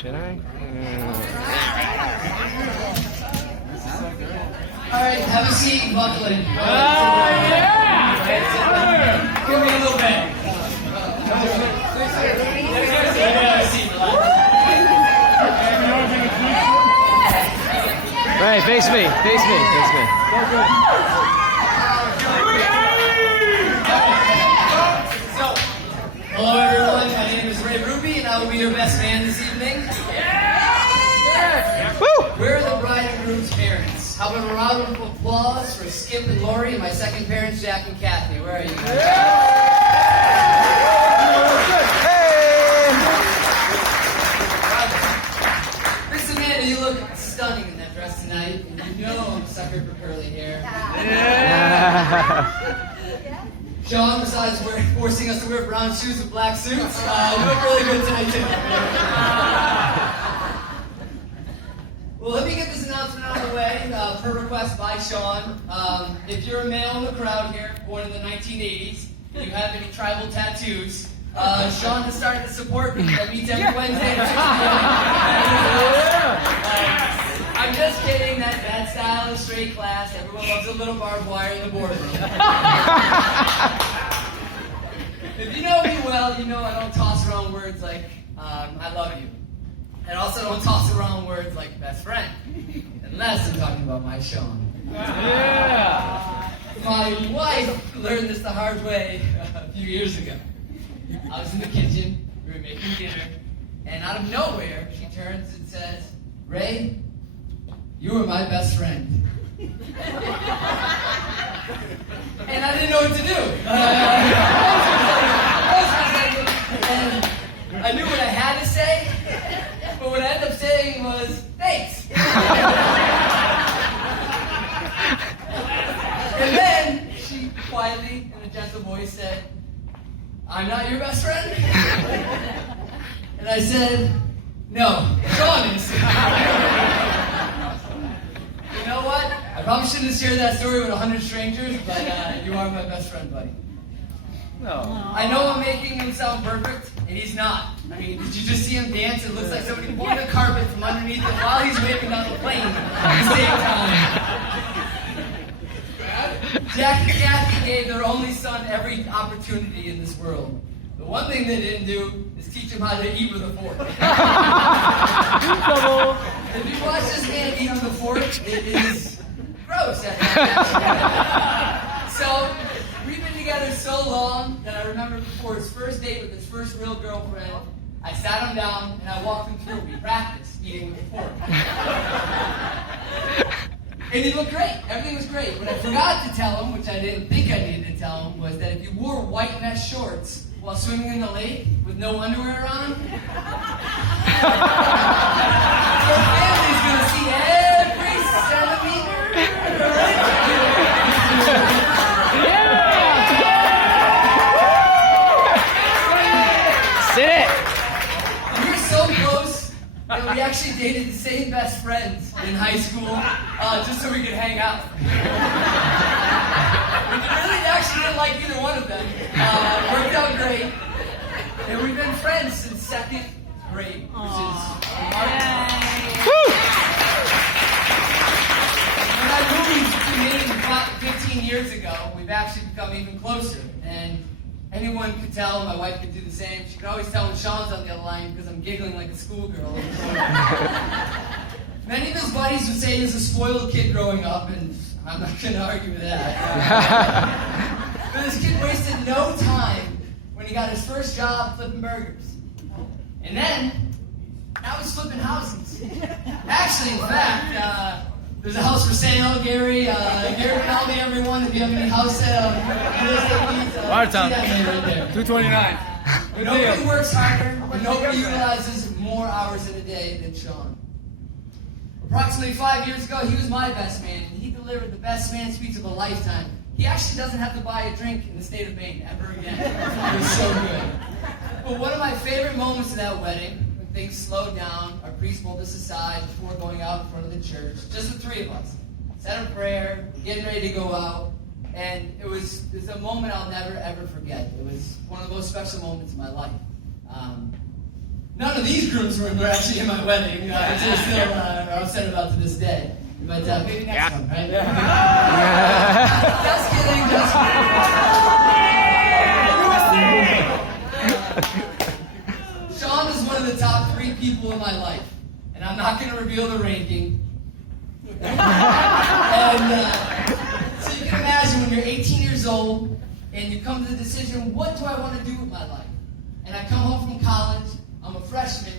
Should I? All right, have a seat, buckle in. Give me a little bit. Right, face me. Hello everyone, my name is Rubz and I will be your best man this evening. Woo! We're the bride and groom's parents. How about a round of applause for Skip and Lori and my second parents, Jack and Kathy. Where are you guys? Miss Amanda, you look stunning in that dress tonight. And you know I'm a sucker for curly hair. Sean, besides forcing us to wear brown shoes with black suits, you look really good tonight too. Well, let me get this announcement out of the way, per request by Sean. If you're a male in the crowd here, born in the 1980s, and you have any tribal tattoos, Sean has started to support me. That meets every Wednesday at 6 p.m. I'm just kidding. That style is straight class. Everyone loves a little barbed wire in the boardroom. If you know me well, you know I don't toss around words like, I love you. And also don't toss around words like best friend. Unless I'm talking about my Sean. Yeah. My wife learned this the hard way a few years ago. I was in the kitchen, we were making dinner, and out of nowhere, she turns and says, "Ray, you are my best friend." And I didn't know what to do. And I knew what I had to say, but what I ended up saying was, "Thanks." And then she quietly, in a gentle voice, said, "I'm not your best friend?" And I said, "No, Sean is." You know what? I probably shouldn't have shared that story with 100 strangers, but you are my best friend, buddy. No. I know I'm making him sound perfect, and he's not. I mean, did you just see him dance? It looks like somebody pulled the carpet from underneath him while he's waving down the plane at the same time. Jack and Kathy gave their only son every opportunity in this world. The one thing they didn't do is teach him how to eat with a fork. If you watch this man eat with a fork, it is gross. So, we've been together so long that I remember before his first date with his first real girlfriend, I sat him down and I walked him through. We practiced eating with a fork. And he looked great. Everything was great. What I forgot to tell him, which I didn't think I needed to tell him, was that if you wore white mesh shorts while swimming in the lake with no underwear on, your family's going to see every centimeter. Sit it. We were so close that we actually dated the same best friends in high school, just so we could hang out. We really actually didn't like either one of them. Worked out great. And we've been friends since second grade, which is when I moved to Maine about 15 years ago, we've actually become even closer. And anyone could tell, my wife could do the same. She could always tell when Sean's on the other line because I'm giggling like a schoolgirl. Many of his buddies would say he was a spoiled kid growing up, and I'm not going to argue with that. But this kid wasted no time when he got his first job flipping burgers. And then, now he's flipping houses. Actually, in fact, there's a house for sale, Gary. Gary, call me everyone if you have any house sale. Watertown. 229. Nobody works harder, and nobody utilizes more hours in a day than Sean. Approximately 5 years ago, he was my best man, and he delivered the best man speech of a lifetime. He actually doesn't have to buy a drink in the state of Maine ever again. It was so good. But one of my favorite moments of that wedding, when things slowed down, our priest pulled us aside before going out in front of the church, just the three of us. Said a prayer, getting ready to go out, and it's a moment I'll never ever forget. It was one of the most special moments of my life. None of these grooms were actually in my wedding. They still are upset about to this day. But maybe next one, right? Just kidding, just kidding. Sean is one of the top 3 people in my life. And I'm not going to reveal the ranking. And so you can imagine when you're 18 years old and you come to the decision, what do I want to do with my life? And I come home from college, I'm a freshman,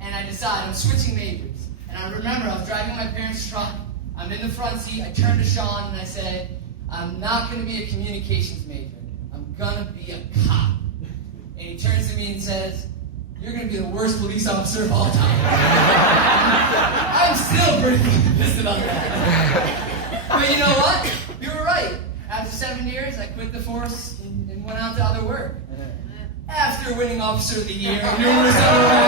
and I decide I'm switching majors. And I remember I was driving my parents' truck, I'm in the front seat, I turned to Sean and I said, I'm not going to be a communications major. I'm going to be a cop. And he turns to me and says, you're going to be the worst police officer of all time. I'm still pretty pissed about that. But you know what? You were right. After 7 years, I quit the force and went out to other work. After winning Officer of the Year, numerous other awards.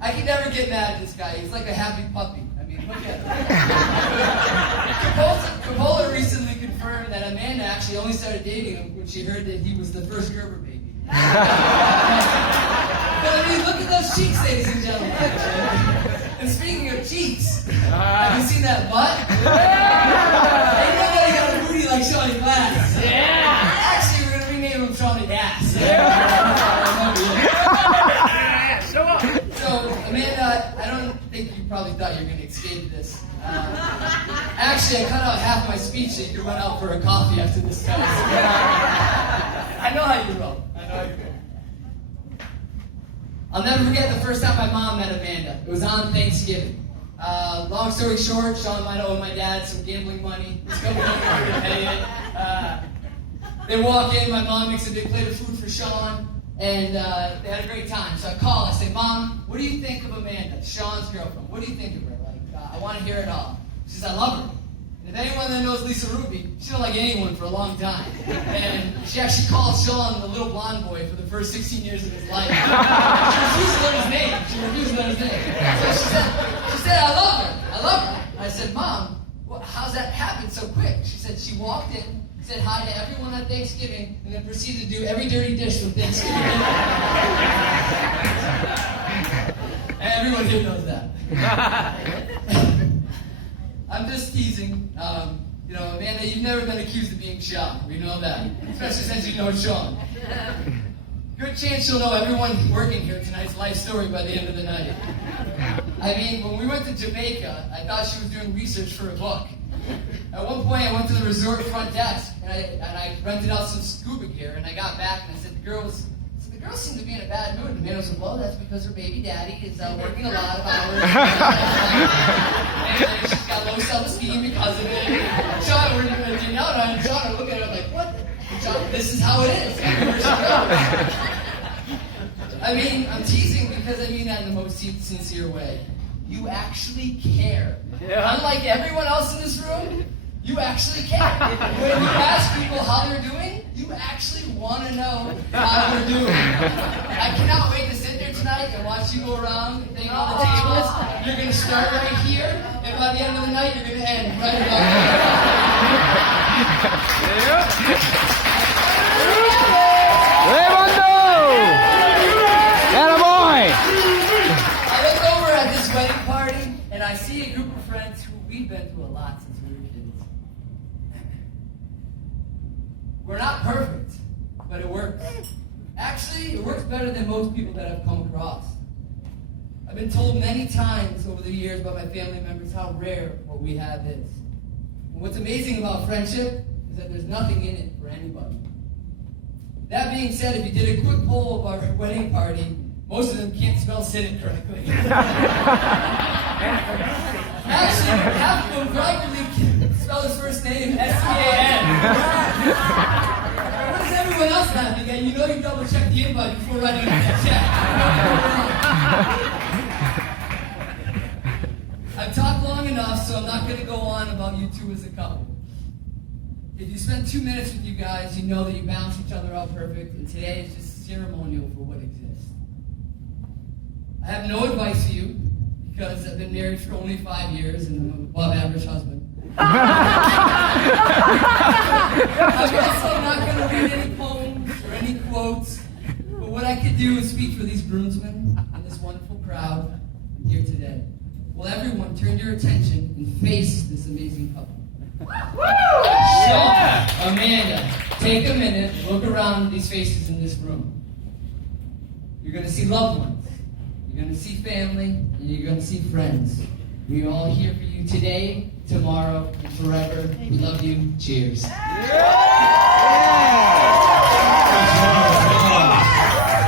I can never get mad at this guy. He's like a happy puppy. I mean, look at him. Capola recently confirmed that Amanda actually only started dating him when she heard that he was the first Gerber baby. But I mean, look at those cheeks, ladies and gentlemen. And speaking of cheeks, have you seen that butt? Ain't nobody got a booty like Shawnyglass. Yeah. Actually, we're gonna rename him Shawnyglass. So, Amanda, I don't think you probably thought you were gonna escape this. Actually, I cut out half my speech so you could run out for a coffee after this test. I know how you roll. I'll never forget the first time my mom met Amanda. It was on Thanksgiving. Long story short, Sean might owe my dad some gambling money. He's coming over here to pay it. They walk in, my mom makes a big plate of food for Sean, and they had a great time. So I call, I say, Mom, what do you think of Amanda, Sean's girlfriend? What do you think of her? I want to hear it all. She says, I love her. And if anyone that knows Lisa Ruby, she don't like anyone for a long time. And she actually called Sean the little blonde boy for the first 16 years of his life. She refused to learn his name. So she said, I love her. I said, Mom, how's that happen so quick? She said she walked in, said hi to everyone at Thanksgiving, and then proceeded to do every dirty dish from Thanksgiving. And everyone here knows that. I'm just teasing. Amanda, you've never been accused of being shy. We know that. Especially since you know Sean. Good chance you'll know everyone working here tonight's life story by the end of the night. I mean, when we went to Jamaica, I thought she was doing research for a book. At one point, I went to the resort front desk, and I rented out some scuba gear, and I got back, and I said, the girls seem to be in a bad mood. And Amanda said, well, that's because her baby daddy is working a lot of hours. And she's got low self-esteem because of it. And Sean, we're going to yell at her, and Sean, I look at her like, what? And Sean, this is how it is. Everywhere she goes. I mean, I'm teasing because I mean that in the most sincere way. You actually care. Yeah. Unlike everyone else in this room, you actually care. When you ask people how they're doing, you actually want to know how they're doing. I cannot wait to sit there tonight and watch you go around and think on the tables. You're going to start right here, and by the end of the night, you're going to end right about here. I look over at this wedding party, and I see a group of friends who we've been through a lot since we were kids. We're not perfect, but it works. Actually, it works better than most people that I've come across. I've been told many times over the years by my family members how rare what we have is. And what's amazing about friendship is that there's nothing in it for anybody. That being said, if you did a quick poll of our wedding party, most of them can't spell Senate correctly. Actually, half of them probably can spell his first name S-T-A-N. What is everyone else laughing at? You know you double check the invite before writing that check. I've talked long enough, so I'm not going to go on about you two as a couple. If you spend 2 minutes with you guys, you know that you balance each other out perfect, and today is just ceremonial for what exists. I have no advice for you, because I've been married for only 5 years, and I'm an above-average husband. I'm also not going to read any poems or any quotes, but what I could do is speak for these groomsmen and this wonderful crowd here today. Well, everyone, turn your attention and face this amazing couple. Shawn, Amanda, take a minute, look around these faces in this room. You're going to see loved ones, you're going to see family, and you're going to see friends. We are all here for you today, tomorrow, and forever. We love you. Cheers. Yeah.